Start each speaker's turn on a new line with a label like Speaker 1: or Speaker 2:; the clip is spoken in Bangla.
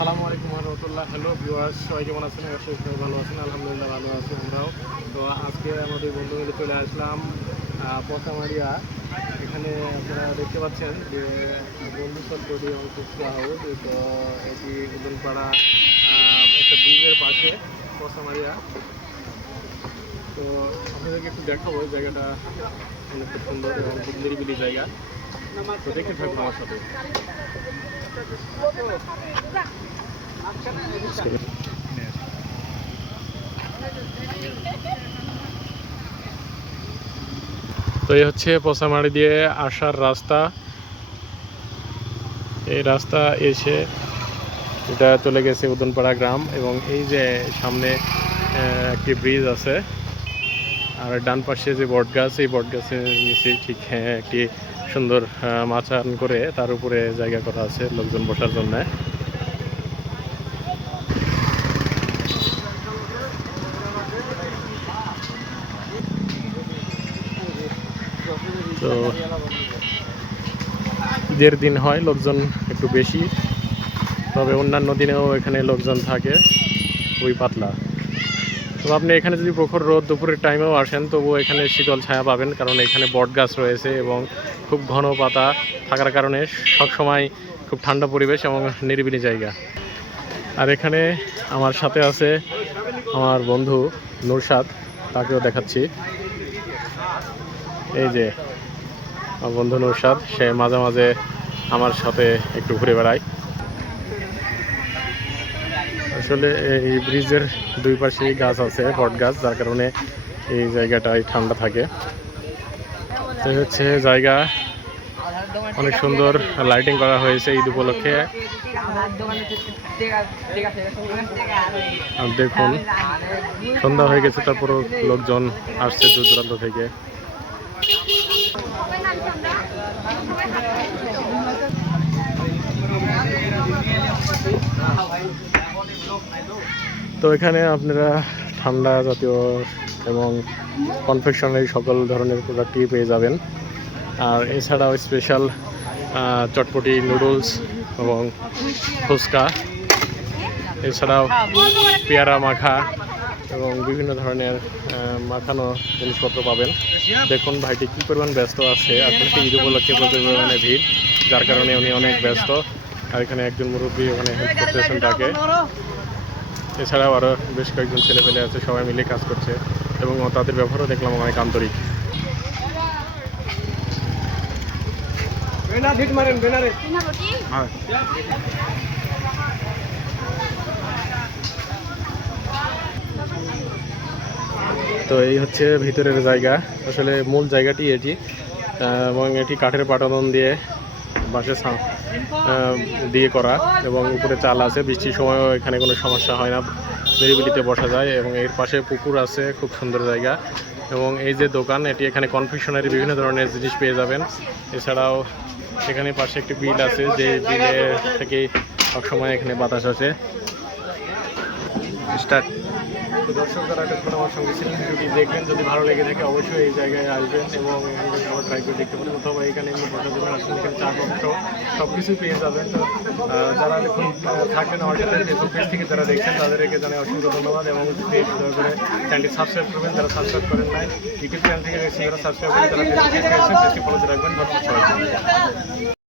Speaker 1: আসসালামু আলাইকুম রহমতুল্লাহ। হ্যালো ভিউয়ার্স সবাই কেমন আছেন? অবশ্যই সবাই ভালো আছেন। আলহামদুলিল্লাহ ভালো আছি আমরাও। তো আজকে আমাদের বন্ধু মিলে চলে আসলাম পচামারিয়া। এখানে আপনারা দেখতে পাচ্ছেন যে বন্ধু চলপটি এবং হাউস তো এটি উদনপাড়া একটা ব্রিজের পাশে পচামারিয়া। তো আপনাদেরকে একটু দেখাবো জায়গাটা। অনেকটা সুন্দর এবং খুব নিরিবিলি জায়গা। তো দেখে থাকব আমার সাথে। তো এই হচ্ছে পোসামারি দিয়ে আসার রাস্তা। এই রাস্তা এসে এটা চলে গেছে উদনপাড়া গ্রাম এবং এই যে সামনে একটি ব্রিজ আছে। আর ডান পাশে যে বট গাছ এই বট গাছের নিচে ঠিক হ্যাঁ, একটি সুন্দর মাচান করে তার উপরে জায়গা করা আছে লোকজন বসার জন্য। তো ঈদের দিন হয়, লোকজন একটু বেশি। তবে অন্যান্য দিনেও এখানে লোকজন থাকে খুবই পাতলা। তো আপনি এখানে যদি প্রখর রোদ দুপুরের টাইমেও আসেন, তবুও এখানে শীতল ছায়া পাবেন, কারণ এখানে বট গাছ রয়েছে এবং খুব ঘন পাতা থাকার কারণে সবসময় খুব ঠান্ডা পরিবেশ এবং নিরিবিলি জায়গা। আর এখানে আমার সাথে আছে আমার বন্ধু নুরসাদ তাকেও দেখাচ্ছি। এই যে বন্ধু নুরসাদ সে মাঝে মাঝে আমার সাথে একটু ঘুরে বেড়ায়। আসলে এই ব্রিজের দুই পাশেই গাছ আছে, বট গাছ, যার কারণে এই জায়গাটাই ঠান্ডা থাকে। হচ্ছে জায়গা। অনেক সুন্দর লাইটিং করা হয়েছে ঈদ উপলক্ষে। দেখুন, সন্ধ্যা হয়ে গেছে, তারপরও লোকজন আসছে দূর দূরান্ত থেকে। তো এখানে আপনারা ঠান্ডা জাতীয় এবং কনফেকশনারি সকল ধরনের প্রোডাক্টই পেয়ে যাবেন। আর এছাড়াও স্পেশাল চটপটি নুডলস এবং ফুচকা। এছাড়াও পেয়ারা মাখা এবং বিভিন্ন ধরনের মাখানো জিনিসপত্র পাবেন। দেখুন ভাইটি কী পরিমাণ ব্যস্ত আছে। আসলে ঈদ উপলক্ষে প্রচুর পরিমাণে ভিড় যার কারণে উনি অনেক ব্যস্ত। আর এখানে একজন মুরব্বী ওখানে হেল্প করতেছেন তাকে। এছাড়াও আরও বেশ কয়েকজন ছেলেপেলে আছে সবাই মিলে কাজ করছে এবং তাদের ব্যবহারও দেখলাম অনেক আন্তরিক। হ্যাঁ। তো এই হচ্ছে ভিতরের জায়গা। আসলে মূল জায়গাটি এটি এবং এটি কাঠের পাটাতন দিয়ে বাঁশের দিয়ে করা, এবং উপরে চাল আছে। বৃষ্টির সময়ও এখানে কোনো সমস্যা হয় না। নিরিবিলিতে বসা যায়, এবং এর পাশে পুকুর আছে, খুব সুন্দর জায়গা। এবং এই যে দোকান, এটি এখানে কনফেকশনারি বিভিন্ন ধরনের জিনিস পেয়ে যাবেন। এছাড়াও এখানে পাশে একটি বিল আছে, যে বিলে থেকে সবসময় এখানে বাতাস আছে স্টার্ট। তো দর্শক যারা এতক্ষণ আমার সঙ্গে ছিলেন ভিডিওটি দেখবেন যদি ভালো লেগে থাকে অবশ্যই এই জায়গায় আসবেন এবং এখানে ট্রাই করে দেখতে পারেন। অথবা এখানে এমনি বসার জন্য আসেন এখানে চা কষ্ট সব কিছুই পেয়ে যাবেন। তো যারা আহ, থাকবেন আমার সাথে ফেসবুক পেজ থেকে যারা দেখছেন তাদেরকে জানাই অসংখ্য ধন্যবাদ এবং দয়া করে চ্যানেলটি সাবস্ক্রাইব করবেন। যারা সাবস্ক্রাইব করেন নাই ইউটিউব চ্যানেল থেকে দেখছেন যারা সাবস্ক্রাইব করেন তারা ফেসবুক পেজ ফলো রাখবেন। ধন্যবাদ